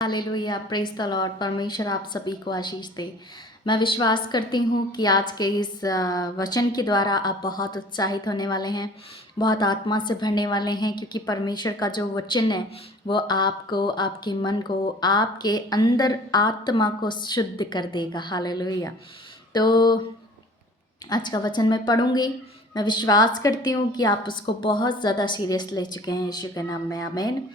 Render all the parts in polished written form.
Hallelujah, praise the Lord. परमेश्वर आप सभी को आशीष दे। मैं विश्वास करती हूँ कि आज के इस वचन के द्वारा आप बहुत उत्साहित होने वाले हैं, बहुत आत्मा से भरने वाले हैं, क्योंकि परमेश्वर का जो वचन है वो आपको, आपके मन को, आपके अंदर आत्मा को शुद्ध कर देगा। हालेलुया। तो आज का वचन मैं पढ़ूंगी। मैं विश्वास करती हूँ कि आप उसको बहुत ज़्यादा सीरियस ले चुके हैं। यीशु के नाम में आमीन।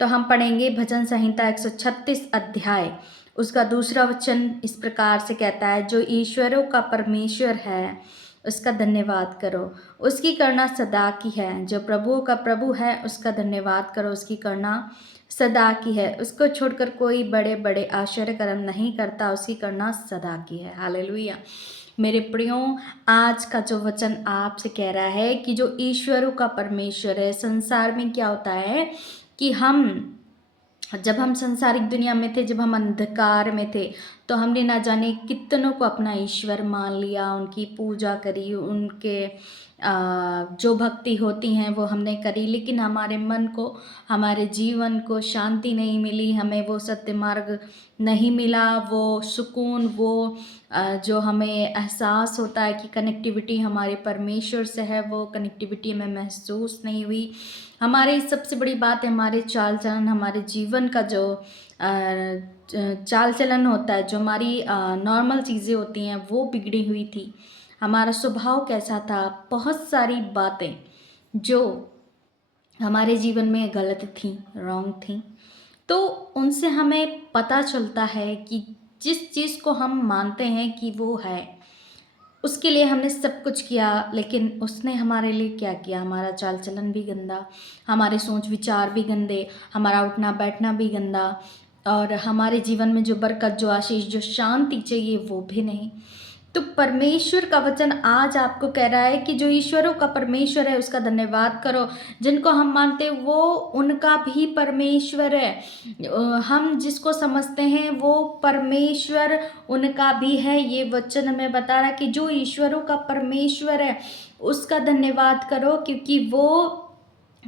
तो हम पढ़ेंगे भजन संहिता 136 अध्याय, उसका दूसरा वचन इस प्रकार से कहता है, जो ईश्वरों का परमेश्वर है उसका धन्यवाद करो, उसकी करुणा सदा की है। जो प्रभुओं का प्रभु है उसका धन्यवाद करो, उसकी करुणा सदा की है। उसको छोड़कर कोई बड़े बड़े आश्चर्य कर्म नहीं करता, उसकी करुणा सदा की है। हालेलुया। मेरे प्रियो, आज का जो वचन आपसे कह रहा है कि जो ईश्वरों का परमेश्वर है। संसार में क्या होता है कि जब हम संसारिक दुनिया में थे, जब हम अंधकार में थे, तो हमने ना जाने कितनों को अपना ईश्वर मान लिया, उनकी पूजा करी, उनके जो भक्ति होती हैं वो हमने करी, लेकिन हमारे मन को, हमारे जीवन को शांति नहीं मिली, हमें वो सत्य मार्ग नहीं मिला, वो सुकून, वो जो हमें एहसास होता है कि कनेक्टिविटी हमारे परमेश्वर से है, वो कनेक्टिविटी हमें महसूस नहीं हुई। हमारे सबसे बड़ी बात है हमारे चाल चलन, हमारे जीवन का जो चाल चलन होता है, जो हमारी नॉर्मल चीज़ें होती हैं वो बिगड़ी हुई थी। हमारा स्वभाव कैसा था, बहुत सारी बातें जो हमारे जीवन में गलत थी, रॉन्ग थी, तो उनसे हमें पता चलता है कि जिस चीज़ को हम मानते हैं कि वो है, उसके लिए हमने सब कुछ किया, लेकिन उसने हमारे लिए क्या किया? हमारा चाल चलन भी गंदा, हमारे सोच विचार भी गंदे, हमारा उठना बैठना भी गंदा, और हमारे जीवन में जो बरकत, जो आशीष, जो शांति चाहिए वो भी नहीं। तो परमेश्वर का वचन आज आपको कह रहा है कि जो ईश्वरों का परमेश्वर है उसका धन्यवाद करो। जिनको हम मानते हैं वो उनका भी परमेश्वर है। हम जिसको समझते हैं वो परमेश्वर उनका भी है। ये वचन हमें बता रहा है कि जो ईश्वरों का परमेश्वर है उसका धन्यवाद करो, क्योंकि वो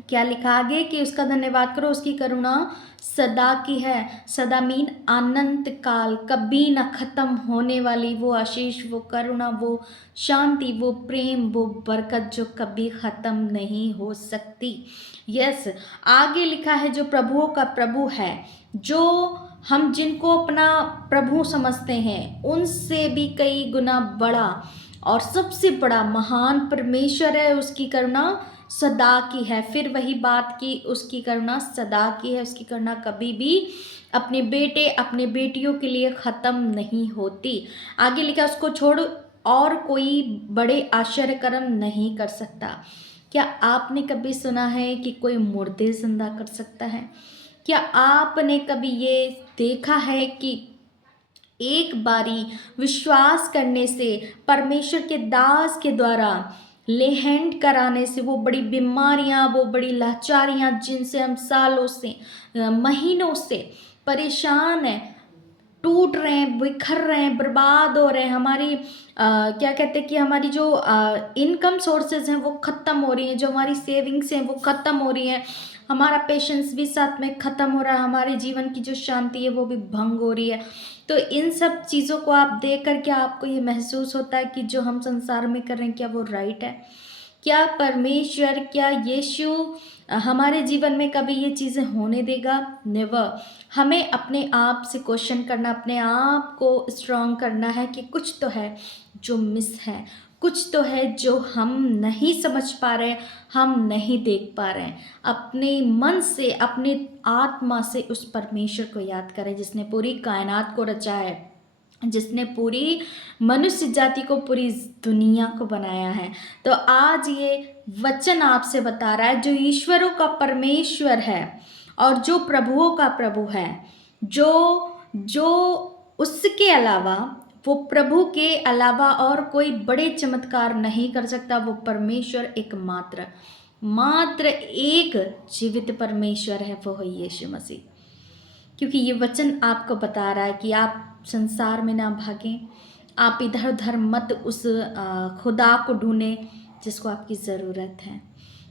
क्या लिखा आगे कि उसका धन्यवाद करो, उसकी करुणा सदा की है। सदा मीन अनंत काल, कभी ना खत्म होने वाली वो आशीष, वो करुणा, वो शांति, वो प्रेम, वो बरकत जो कभी खत्म नहीं हो सकती। यस, आगे लिखा है जो प्रभुओं का प्रभु है, जो हम जिनको अपना प्रभु समझते हैं उनसे भी कई गुना बड़ा और सबसे बड़ा महान परमेश्वर है, उसकी करुणा सदा की है। फिर वही बात की उसकी करुणा सदा की है, उसकी करुणा कभी भी अपने बेटे, अपने बेटियों के लिए ख़त्म नहीं होती। आगे लिखा, उसको छोड़ और कोई बड़े आश्चर्य कर्म नहीं कर सकता। क्या आपने कभी सुना है कि कोई मुर्दे जिंदा कर सकता है? क्या आपने कभी ये देखा है कि एक बारी विश्वास करने से, परमेश्वर के दास के द्वारा लेहैंड कराने से, वो बड़ी बीमारियां, वो बड़ी लाचारियां जिनसे हम सालों से, महीनों से परेशान हैं, टूट रहे हैं, बिखर रहे हैं, बर्बाद हो रहे हैं, हमारी क्या कहते हैं कि हमारी जो इनकम सोर्सेज हैं वो ख़त्म हो रही हैं, जो हमारी सेविंग्स हैं वो ख़त्म हो रही हैं, हमारा पेशेंस भी साथ में ख़त्म हो रहा है, हमारे जीवन की जो शांति है वो भी भंग हो रही है। तो इन सब चीज़ों को आप देख कर क्या आपको ये महसूस होता है कि जो हम संसार में कर रहे हैं क्या वो राइट है? क्या परमेश्वर, क्या यीशु हमारे जीवन में कभी ये चीज़ें होने देगा? नेवर। हमें अपने आप से क्वेश्चन करना, अपने आप को स्ट्रॉन्ग करना है कि कुछ तो है जो मिस है, कुछ तो है जो हम नहीं समझ पा रहे, हम नहीं देख पा रहे हैं। अपने मन से, अपने आत्मा से उस परमेश्वर को याद करें जिसने पूरी कायनात को रचा है, जिसने पूरी मनुष्य जाति को, पूरी दुनिया को बनाया है। तो आज ये वचन आपसे बता रहा है जो ईश्वरों का परमेश्वर है और जो प्रभुओं का प्रभु है, जो उसके अलावा, वो प्रभु के अलावा और कोई बड़े चमत्कार नहीं कर सकता। वो परमेश्वर एकमात्र, मात्र एक जीवित परमेश्वर है, वो है यीशु मसीह। क्योंकि ये वचन आपको बता रहा है कि आप संसार में ना भागें, आप इधर उधर मत उस खुदा को ढूंढें जिसको आपकी ज़रूरत है।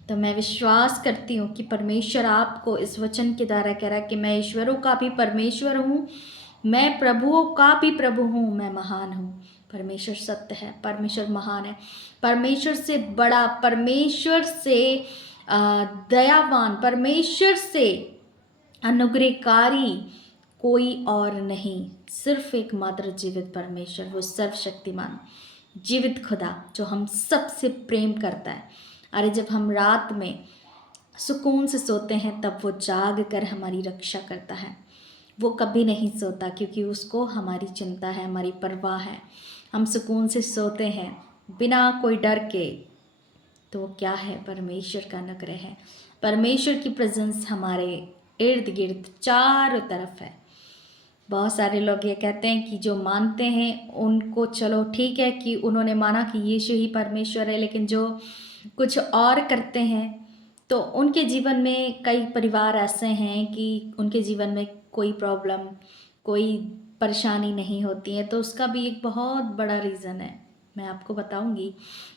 तो मैं विश्वास करती हूँ कि परमेश्वर आपको इस वचन के द्वारा कह रहा है कि मैं ईश्वरों का भी परमेश्वर हूँ, मैं प्रभुओं का भी प्रभु हूँ, मैं महान हूँ। परमेश्वर सत्य है, परमेश्वर महान है, परमेश्वर से बड़ा, परमेश्वर से दयावान, परमेश्वर से अनुग्रहकारी कोई और नहीं, सिर्फ एकमात्र जीवित परमेश्वर, वो सर्वशक्तिमान जीवित खुदा जो हम सबसे प्रेम करता है। अरे जब हम रात में सुकून से सोते हैं तब वो जाग कर हमारी रक्षा करता है। वो कभी नहीं सोता क्योंकि उसको हमारी चिंता है, हमारी परवाह है। हम सुकून से सोते हैं बिना कोई डर के, तो वो क्या है? परमेश्वर का अनुग्रह है। परमेश्वर की प्रेजेंस हमारे इर्द गिर्द चारों तरफ है। बहुत सारे लोग ये कहते हैं कि जो मानते हैं उनको चलो ठीक है कि उन्होंने माना कि यीशु ही परमेश्वर है, लेकिन जो कुछ और करते हैं तो उनके जीवन में कई परिवार ऐसे हैं कि उनके जीवन में कोई प्रॉब्लम, कोई परेशानी नहीं होती है। तो उसका भी एक बहुत बड़ा रीज़न है, मैं आपको बताऊंगी।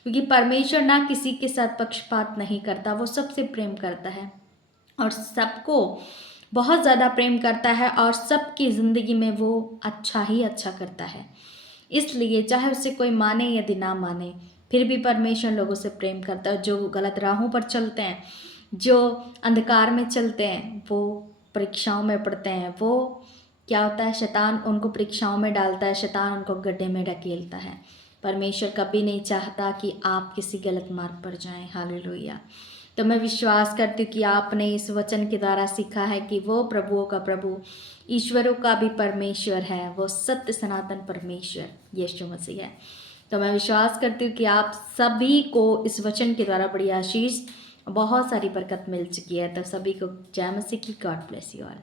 क्योंकि परमेश्वर ना किसी के साथ पक्षपात नहीं करता, वो सबसे प्रेम करता है और सबको बहुत ज़्यादा प्रेम करता है और सबकी ज़िंदगी में वो अच्छा ही अच्छा करता है। इसलिए चाहे उसे कोई माने यदि ना माने, फिर भी परमेश्वर लोगों से प्रेम करता है। जो गलत राहों पर चलते हैं, जो अंधकार में चलते हैं, वो परीक्षाओं में पड़ते हैं, वो क्या होता है, शैतान उनको परीक्षाओं में डालता है, शैतान उनको गड्ढे में ढकेलता है। परमेश्वर कभी नहीं चाहता कि आप किसी गलत मार्ग पर जाएं। हालेलुया। तो मैं विश्वास करती हूँ कि आपने इस वचन के द्वारा सीखा है कि वो प्रभुओं का प्रभु, ईश्वरों का भी परमेश्वर है, वो सत्य सनातन परमेश्वर यीशु मसीह है। तो मैं विश्वास करती हूँ कि आप सभी को इस वचन के द्वारा बड़ी आशीष, बहुत सारी बरकत मिल चुकी है। तो सभी को जय मसीह की। God bless you all.